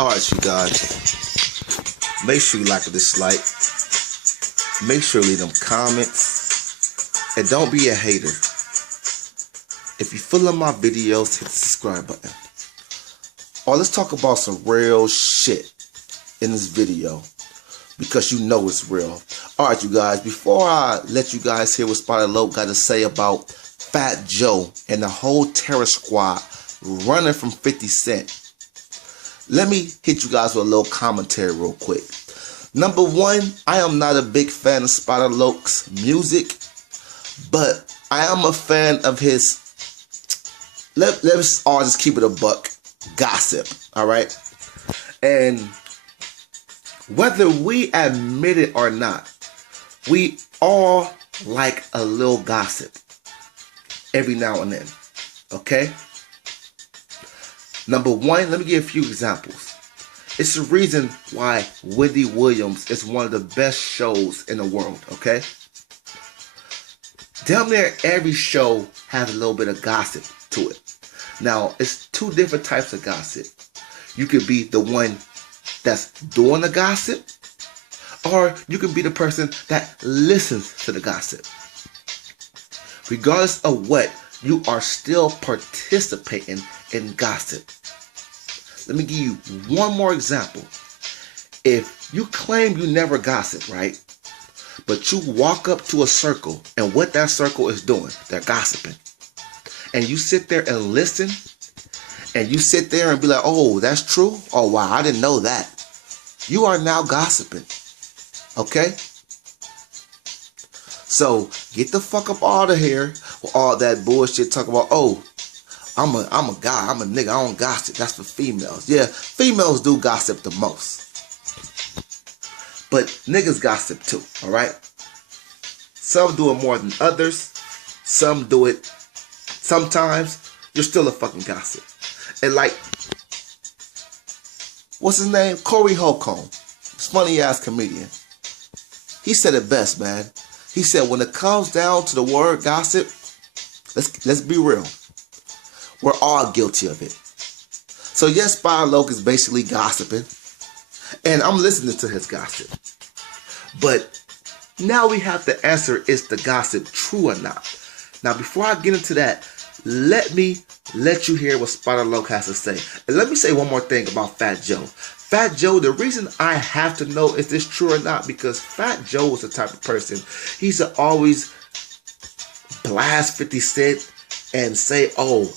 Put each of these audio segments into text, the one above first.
Alright, you guys. Make sure you like or dislike. Make sure you leave them comments. And don't be a hater. If you follow my videos, hit the subscribe button. Or let's talk about some real shit in this video, because you know it's real. Alright, you guys, before I let you guys hear what Spider Loc got to say about Fat Joe and the whole terror squad running from 50 Cent, let me hit you guys with a little commentary real quick. Number one, I am not a big fan of Spider Loc's music, but I am a fan of his, let's all just keep it a buck, gossip, alright? And whether we admit it or not, we all like a little gossip every now and then, okay? Number one, let me give a few examples. It's the reason why Wendy Williams is one of the best shows in the world, okay? Damn near every show has a little bit of gossip to it. Now, it's two different types of gossip. You could be the one that's doing the gossip, or you can be the person that listens to the gossip. Regardless of what, you are still participating in gossip. Let me give you one more example. If you claim you never gossip, right? But you walk up to a circle, and what that circle is doing, they're gossiping. And you sit there and listen, and you sit there and be like, oh, that's true? Oh, wow, I didn't know that. You are now gossiping. Okay? So, get the fuck up out of here with all that bullshit talking about, oh, I'm a guy, I'm a nigga, I don't gossip. That's for females. Yeah, females do gossip the most. But niggas gossip too, alright? Some do it more than others. Some do it sometimes. You're still a fucking gossip. And like, what's his name? Corey Holcomb. This funny ass comedian. He said it best, man. He said when it comes down to the word gossip, let's be real. We're all guilty of it. So yes, Spider Loc is basically gossiping. And I'm listening to his gossip. But now we have to answer, is the gossip true or not? Now before I get into that, let me let you hear what Spider Loc has to say. And let me say one more thing about Fat Joe. Fat Joe, the reason I have to know if this true or not, because Fat Joe is the type of person, he's always blast 50 Cent and say, oh,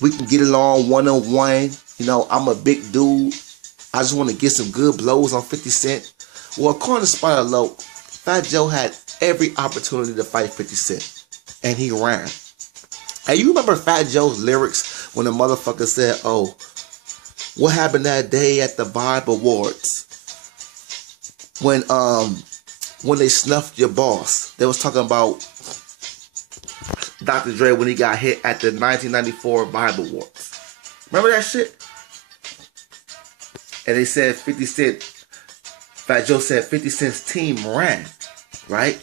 we can get along one-on-one. You know, I'm a big dude. I just want to get some good blows on 50 Cent. Well, according to Spider Loc, Fat Joe had every opportunity to fight 50 Cent. And he ran. And you remember Fat Joe's lyrics when the motherfucker said, oh, what happened that day at the Vibe Awards? When they snuffed your boss. They was talking about Dr. Dre when he got hit at the 1994 Vibe Awards. Remember that shit? And they said 50 Cent, Fat Joe said 50 Cent's team ran, right?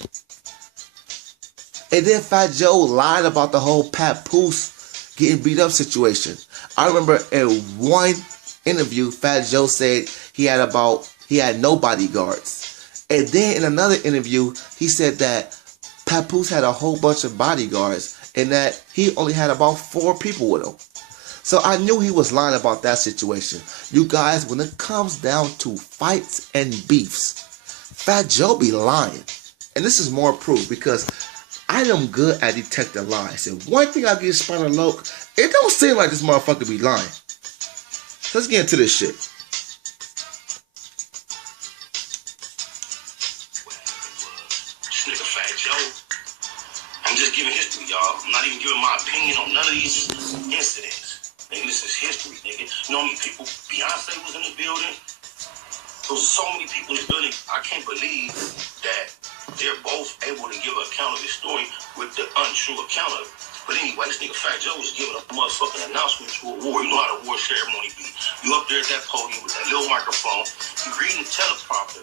And then Fat Joe lied about the whole Papoose getting beat up situation. I remember in one interview, Fat Joe said he had no bodyguards. And then in another interview, he said that Papoose had a whole bunch of bodyguards and that he only had about 4 people with him. So I knew he was lying about that situation. You guys, when it comes down to fights and beefs, Fat Joe be lying. And this is more proof because I am good at detecting lies. And one thing I give Spider Loc, it don't seem like this motherfucker be lying. So let's get into this shit. This nigga Fat Joe. I'm just giving history, y'all. I'm not even giving my opinion on none of these incidents. Nigga, this is history, nigga. You know how many people? Beyonce was in the building. There was so many people in the building. I can't believe that they're both able to give an account of this story with the untrue account of it. But anyway, this nigga Fat Joe was giving a motherfucking announcement to a war. You know how the war ceremony be. You up there at that podium with that little microphone. You reading the teleprompter.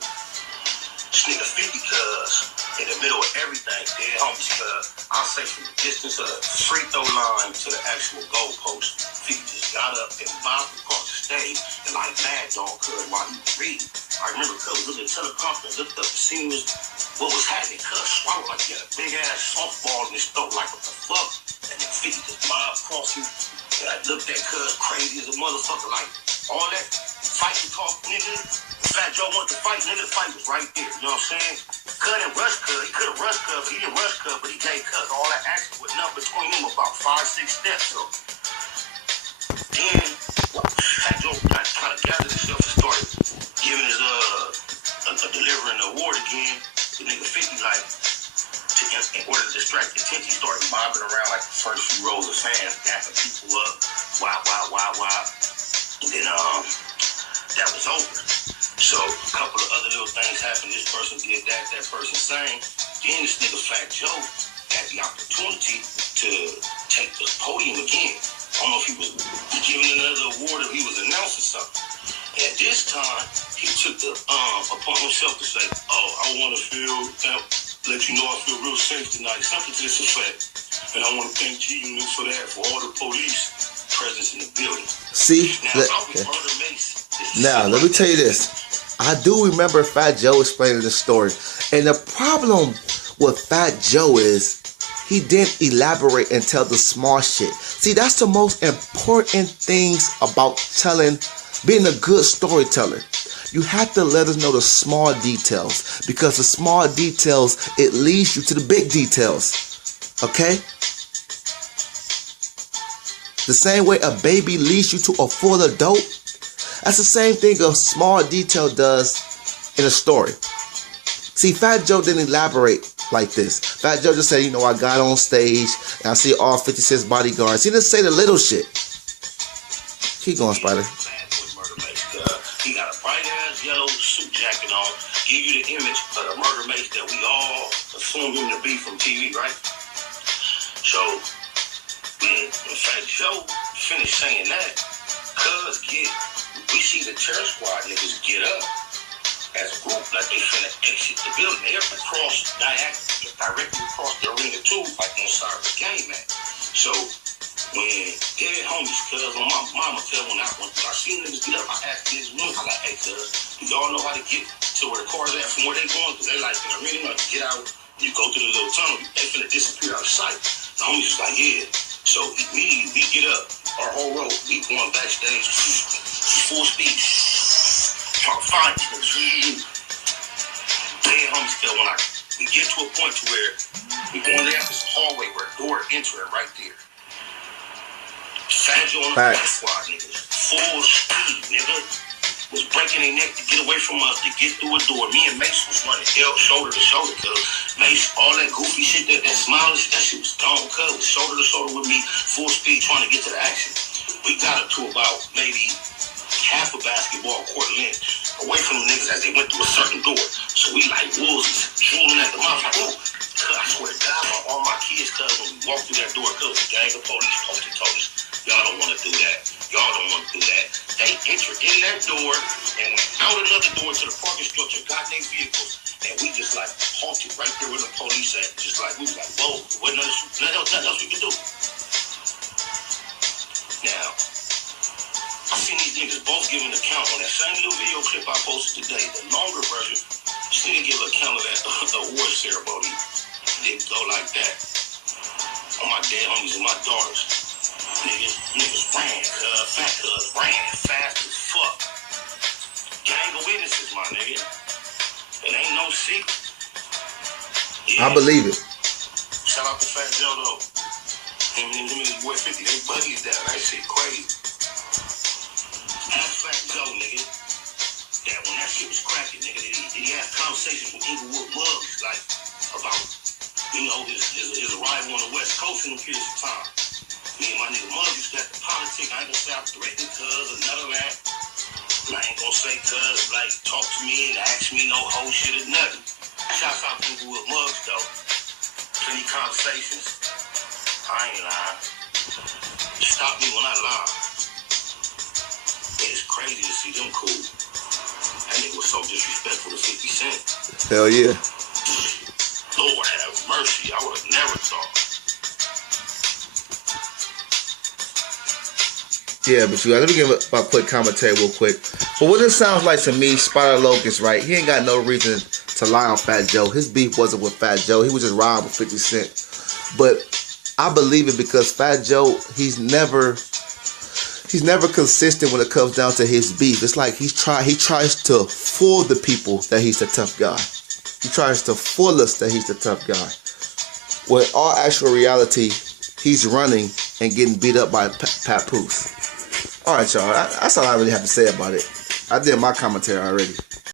This nigga 50 cuz in the middle of everything, dead homies cuz. I'll say from the distance of the free throw line to the actual goalpost, 50 just got up and bobbed across the stage and like Mad Dog Cuz while he was reading. I remember Cuz was looking at the teleprompter and looked up to see what was happening. Cuz swallowed like he had a big ass softball in his throat, like what the fuck? And then 50 just mob across him. And I looked at Cuz crazy as a motherfucker, like all that fighting talk, nigga. Fat Joe wanted to fight, nigga. The fight was right there. You know what I'm saying? Cuz didn't rush Cuz. He could have rushed Cuz, but he didn't rush Cuz. But he gave Cuz all that action with nothing between them about 5-6 steps. So then Fat Joe got kind of gathered himself and started giving his delivering the award again. The nigga 50 like in order to distract the attention, he started mobbing around like the first few rows of fans, dapping people up, wow. And then that was over. So a couple of other little things happened. This person did that person sang. Then this nigga Fat Joe had the opportunity to take the podium again. I don't know if he was giving another award or he was announcing something. At this time, he took the upon himself to say, I want to let you know I feel real safe tonight. Something to this effect. And I want to thank G-Unit for that, for all the police presence in the building. See? Now, let me tell you this. I do remember Fat Joe explaining the story. And the problem with Fat Joe is he didn't elaborate and tell the small shit. See, that's the most important things about being a good storyteller. You have to let us know the small details, because the small details, it leads you to the big details. Okay? The same way a baby leads you to a full adult, that's the same thing a small detail does in a story. See, Fat Joe didn't elaborate like this. Fat Joe just said, I got on stage and I see all 56 bodyguards. He didn't say the little shit. Keep going, Spider. He got a bright ass yellow suit jacket on, give you the image of the Murder Mace that we all assume him to be from TV, right? So when Fat Joe finished saying that, we see the Terror Squad niggas get up as a group, like they finna exit the building. They have to cross directly across the arena too, like on Cyrus game, man. So when dead homies, cuz on my mama tell when I seen niggas get up, I asked this one, I like, hey cuz, do y'all know how to get to where the cars at from where they going? Cause they like in the arena, like get out, you go through the little tunnel, they finna disappear out of sight. The homies was like, yeah. So immediately we get up, our whole row, we going backstage, full speed, trying to find these niggas. Dead homies, cuz when we get to a point to where we going down this hallway where a door entering right there. Fat Joe on the squad, niggas. Full speed, nigga. Was breaking their neck to get away from us, to get through a door. Me and Mace was running shoulder to shoulder, cuz. Mace, all that goofy shit, that smile, that shit was gone, cuz. Was shoulder to shoulder with me, full speed, trying to get to the action. We got up to about maybe half a basketball court length away from the niggas as they went through a certain door. So we like wolves drooling at the mouth, like, oh, I swear to God, all my kids, cuz, when we walked through that door, cuz, a gang of police posted told us, y'all don't want to do that. Y'all don't want to do that. They entered in that door and went out another door to the parking structure, got their vehicles, and we just like halted right there where the police at. Just like, we was like, whoa, what nothing else we can do. Now, I seen these niggas both give an account on that same little video clip I posted today. The longer version, this nigga give an account of that award ceremony. It didn't go like that. On my dead homies and my daughters. Niggas ran, fat cuz ran fast as fuck. Gang of witnesses, my nigga. It ain't no secret. Yeah. I believe it. Shout out to Fat Joe though. Him and his boy 50, they buddies down. That shit crazy. Ask Fat Joe, nigga. That when that shit was cracking, nigga, he had conversations with Inglewood Muggs, like about, his arrival on the West Coast in a period of time. Me and my nigga Muggs used to have the politics. I ain't gonna say I threatened cuz or none of that. And I ain't gonna say cuz, like, talk to me and ask me no whole shit or nothing. Shouts out to Inglewood Muggs, though. Plenty conversations. I ain't lying. Stop me when I lie. It's crazy to see them cool. That nigga was so disrespectful to 50 Cent. Hell yeah. Lord have mercy. I would have never thought. Yeah, but let me give a quick commentary real quick. But what it sounds like to me, Spider Locust, right? He ain't got no reason to lie on Fat Joe. His beef wasn't with Fat Joe. He was just riding with 50 Cent. But I believe it because Fat Joe, he's never consistent when it comes down to his beef. It's like he tries to fool the people that he's the tough guy. He tries to fool us that he's the tough guy. When all actual reality, he's running and getting beat up by Papoose. All right, y'all. That's all I really have to say about it. I did my commentary already.